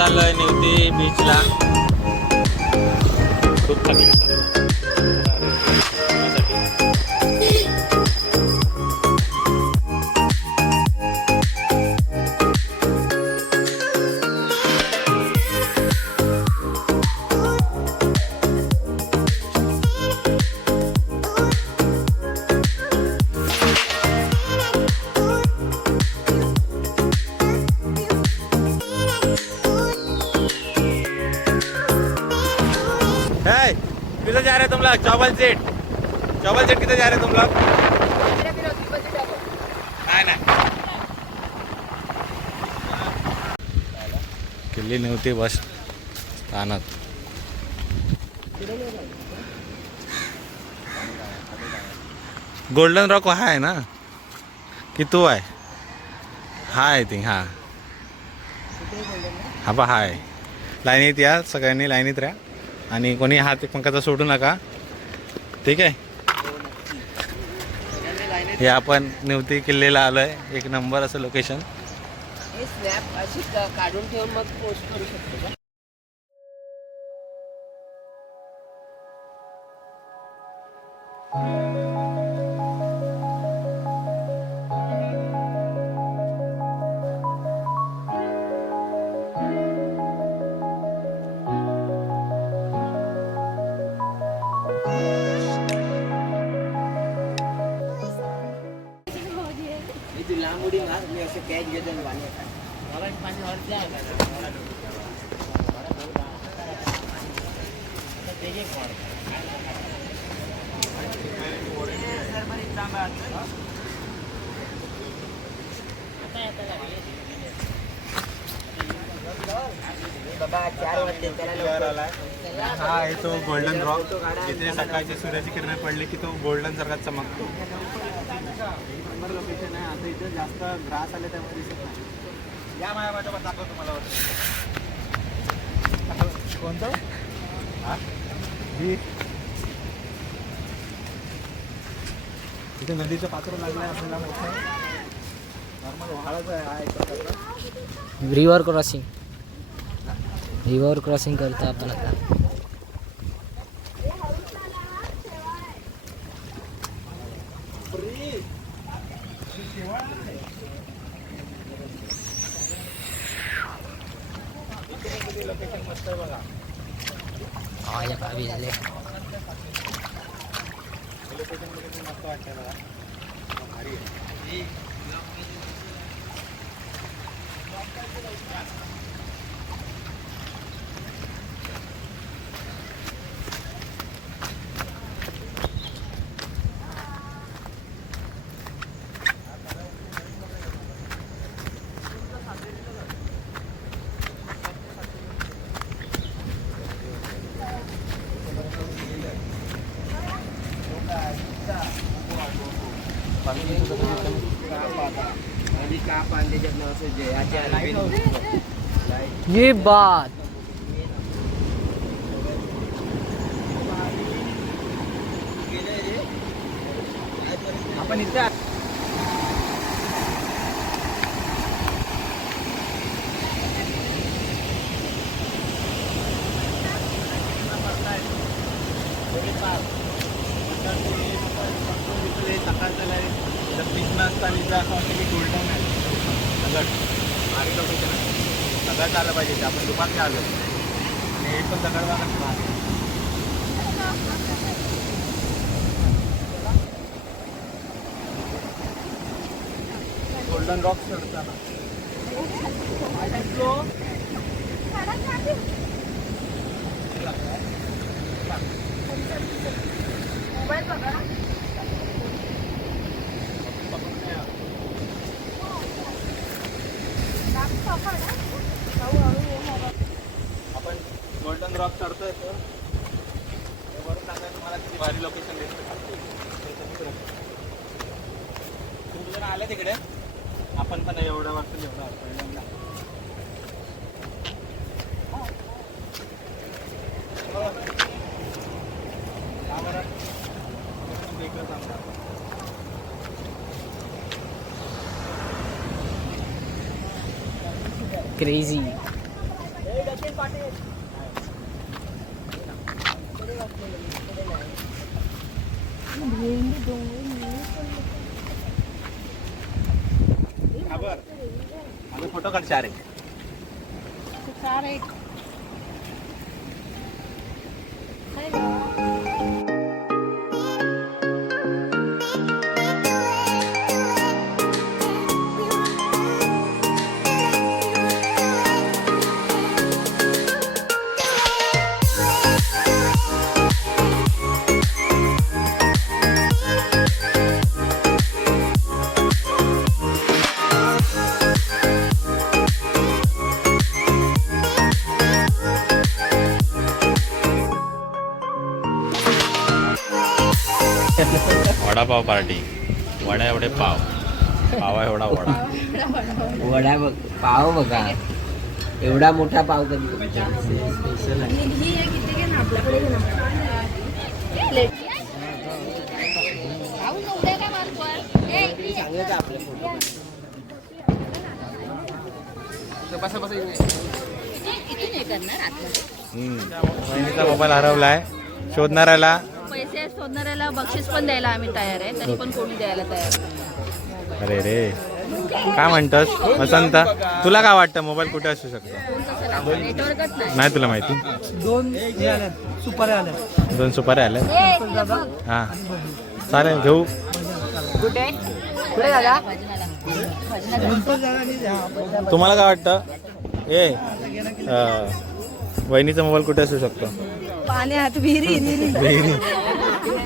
चाललोय निवती बीचला. खूप थकली किधर जा रहे तुम लोग? चौबल सेट किधर जा रहे तुम लोग? नाही किल्ली नव्हती बस स्थानक. गोल्डन रॉक हा आहे ना की तो आहे? हा आय थिंक हा हा बा हा आहे. लाईनीत या सगळ्यांनी, लाईनीत राहा आणि कोणी हात पंखाचा सोडू नका, ठीक आहे. हे आपण निवती किल्लेला आलोय. एक नंबर असं लोकेशन. हे स्नॅप अशी काढून ठेवून मग पोस्ट करू शकतो का? लांब उडी मार, मी असे कॅच घेतो पाणी बाबा 4 वाजते त्याला. हा आहे तो गोल्डन रॉक. जिथे सकाळची सूर्याची किरण पडली की तो गोल्डन सारखा चमकतो. नंबर लोकेशन आहे. आता इथे जास्त ग्रास आले त्यामुळे दिसत नाही. या माझ्या वाटोवर दाखव तुम्हाला. कोणतं हा तिथे नदीचं पात्र लागलं आहे आपल्याला. मोठं नॉर्मल वाळाच आहे. रिव्हर क्रॉसिंग करतो आपण आता. लोकेशन मस्त आहे बघा. हा या गावी झाले. लोकेशन मस्त वाटतंय बघा. भारी आहे. ये बात आपण इथे सकाळचं लाईट बीच असताना असं वाटतं की गोल्डन आहे सगळं. भारी लोकेशन आहे. सगळं आलं पाहिजे. आपण दुपारचे आलो आणि हे पण सगळं गोल्डन रॉक चढताना आपण गोल्डन रॉक चढतोय. वरून सांगा तुम्हाला किती भारी लोकेशन दिसतं. तुम्ही जर आले तिकडे आपण पण एवढं वाटतं एवढं क्रेजी. फोटो काढ चार वडापाव पार्टी. वडा एवढे पाव, पावा एवढा वडा. वडा बघ, पाव बघा, एवढा मोठा पाव कधी स्पेशल आहे. सांगायचं आपल्या बहिणीचा मोबाईल हरवलाय, शोधणाऱ्याला पैसे शोधणाऱ्याला बक्षीस पण द्यायला आम्ही तयार आहे, तरी पण कोणी द्यायला तयार नाही. अरे रे, काय म्हणतोस वसंत? तुला काय वाटतं मोबाईल कुठे असू शकतो? नेटवर्कच नाही. नाही तुला माहिती? 2 सुपाऱ्या आल्या. 2 सुपाऱ्या आल्या. हा चालेल, घेऊ. कुठे कुठे दादा? तुम्हाला काय वाटतं? वहिनीचा मोबाईल कुठे असू शकतो? पाण्यात विहिरीत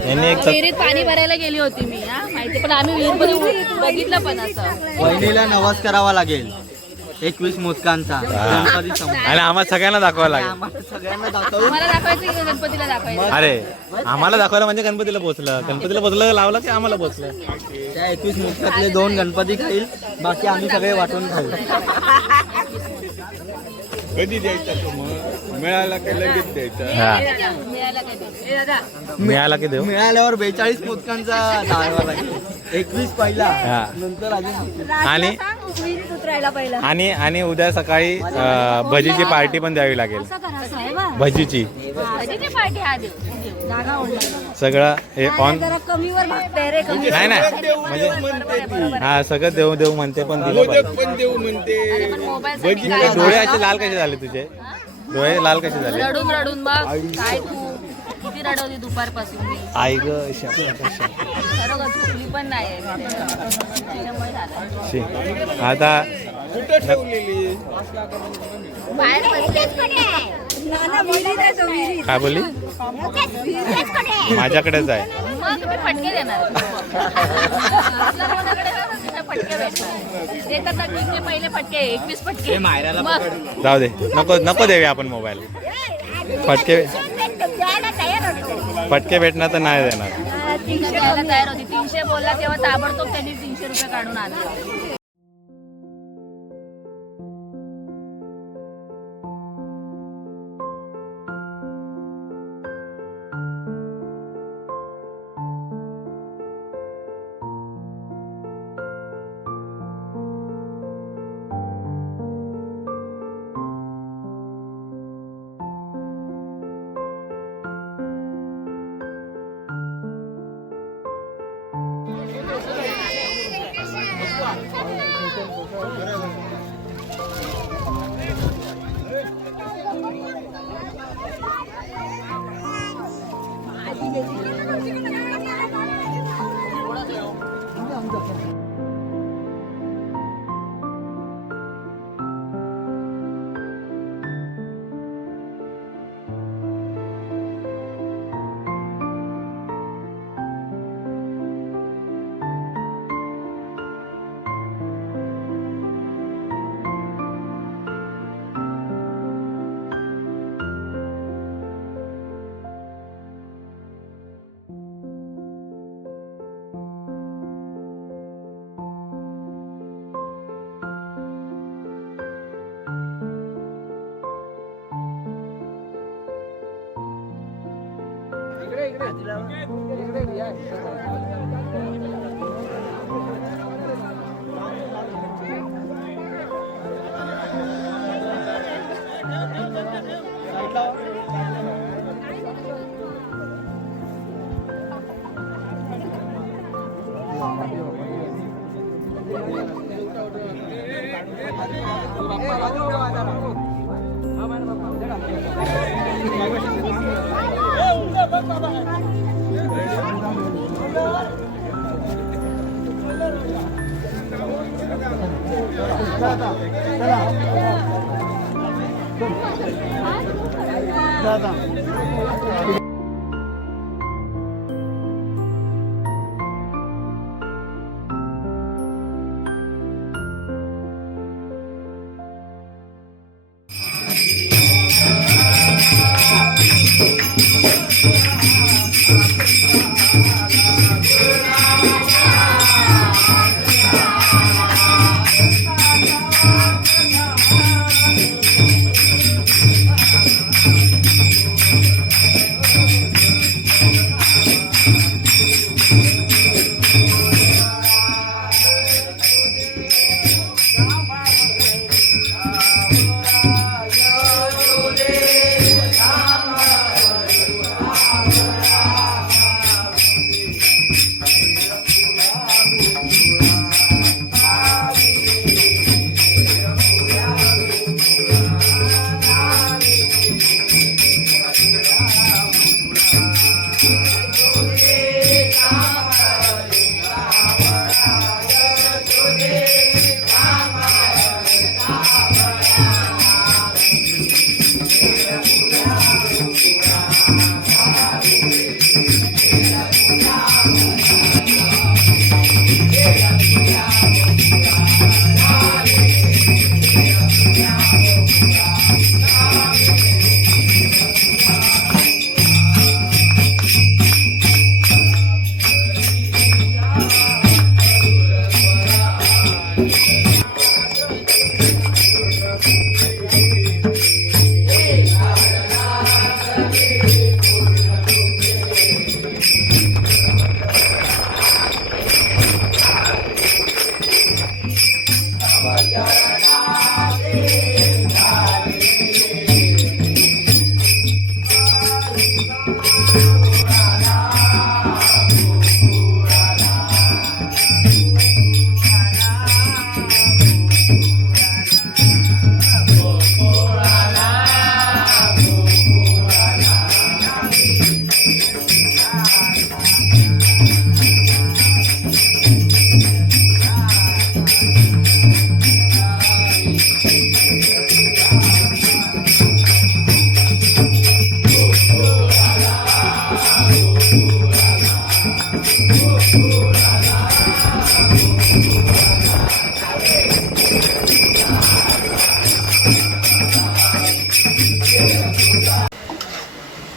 यांनी एक विहिरीत पाणी भरायला गेली होती मी, हा माहिती, पण आम्ही विहिरीमध्ये बघितलं पण असं. वहिनीला नवस करावा लागेल 21 मोदकांचा. आणि आम्हाला सगळ्यांना दाखवावं लागेल. सगळ्यांना दाखव. तुम्हाला दाखवायचं की गणपतीला दाखवायचं? अरे आम्हाला दाखवायला म्हणजे गणपतीला पोचलं, गणपतीला पोचलं लावलं की आम्हाला पोचलं. त्या 21 मोदकातले 2 गणपती खाईल, बाकी आम्ही सगळे वाटून खाऊ. कधी द्यायचा तो मग मिळाला की लगेच द्यायचा. हा, मिळायला काय ते? मिळाला की देऊ. मिळाल्यावर 42 मोदकांचा लावावा लागेल. 21 पहिला, हा. नंतर अजून आणि विहिरीत उतरायला पहिलं. आणि उद्या सकाळी भजीची पार्टी पण द्यावी लागेल. भजीची कधी पार्टी हा देऊ जागा ओढला. सगळं हे ऑन. जरा कमीवर भागतंय रे, कमी. नाही म्हणजे हा सगळं देऊ देऊ म्हणते, पण दिलं पाहिजे. पण देऊ म्हणते. अरे पण मोबाईल डोळे असे लाल कसे झाले तुझे? डोळे लाल कसे झाले? रडून रडून बघ काय तू किती रडवली दुपारपासून मी. आई ग खरोखर चुकली पण नाही त्याच्यामुळे झालं. आता कुठं ठेवलेली? बाहेर बसलेच काय बोलली? माझ्याकडेच आहे. मग मी फटके देणार. आपल्या कोणाकडे ना, फटके भेटणार. देतात ना, किती पहिले फटके 21 फटके. मग जाऊ दे, नको नको देऊया आपण मोबाईल. फटके फटके भेटणार तर नाही देणार. 300 द्यायला तयार होती. 300 बोलला तेव्हा ताबडतोब त्यांनी 300 रुपये काढून आणले.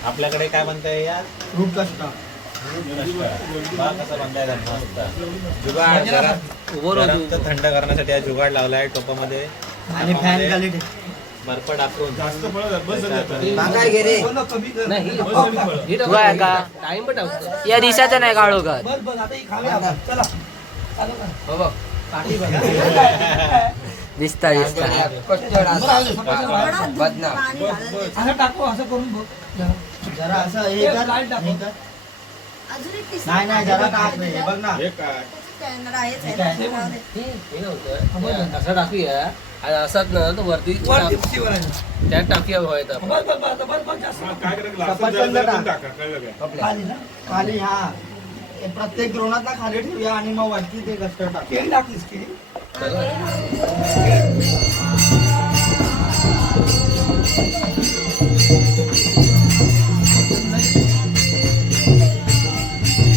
आपल्याकडे काय बनतंय यार? रूप कष्ट बघा कसं बनताय मस्त जुगाड. गरम तर थंड करण्यासाठी हा जुगाड लावलाय टोपामध्ये आणि फॅन खाली बर्फ टाकून या दिसाचं नाही काढू का दिसता दिसता टाकू असं करून बघ जरा असं हे कर, हे कर. नाही नाही जरा टाक रे, हे बघ ना असं टाकूया आणि असंच ना तो वरती त्यात टाकूया व्हायचा सफरचंद टाक. खाली ना खाली हा हे प्रत्येक द्रोणात खाली ठेवूया आणि मग वरती ते कस्टर्ड टाक. केळी टाकलीस केळी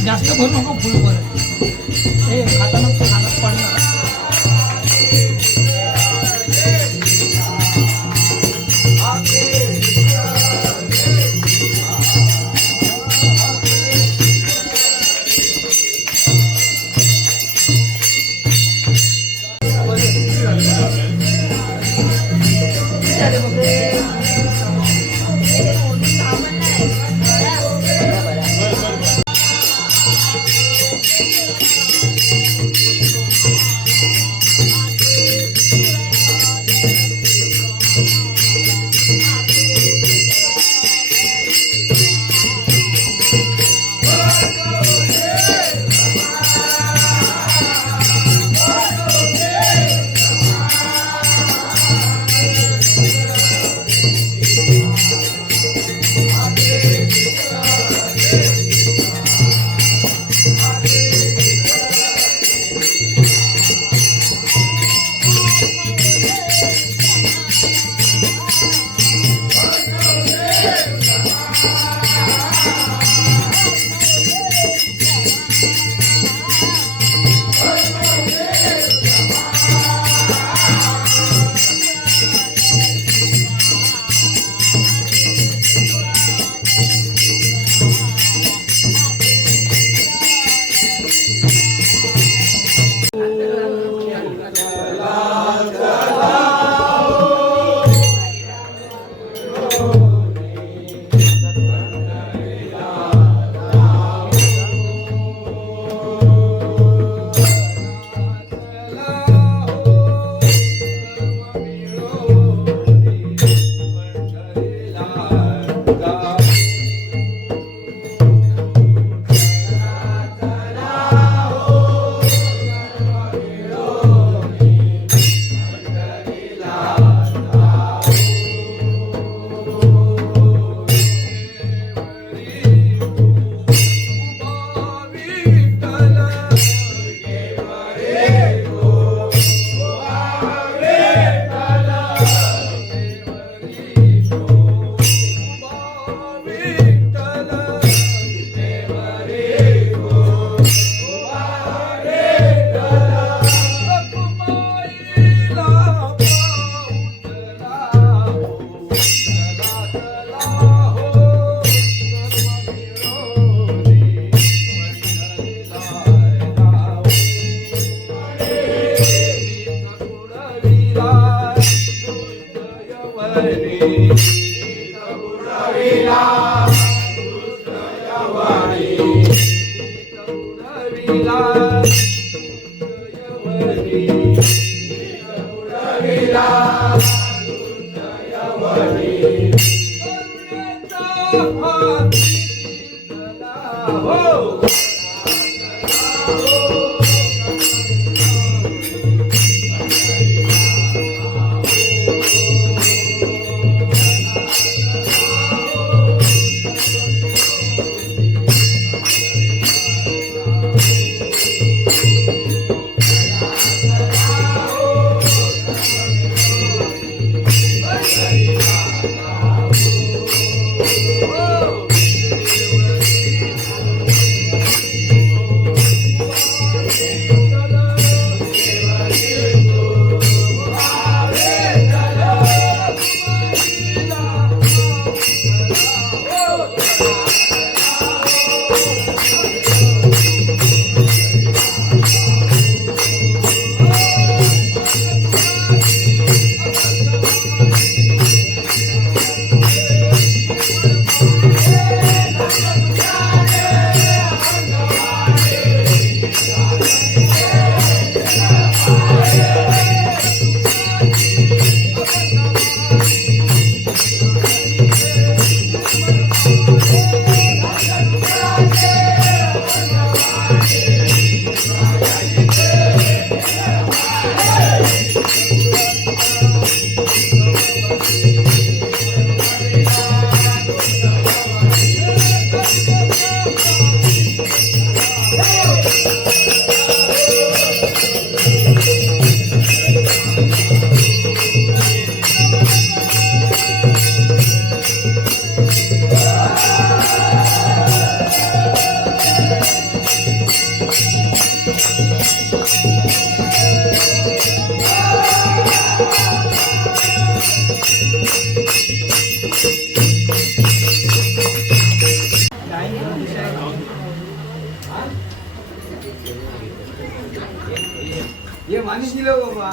जास्त भरू नको फुल वर हे खाताना खाण्यात पडणार ये माणूस दिलं बाबा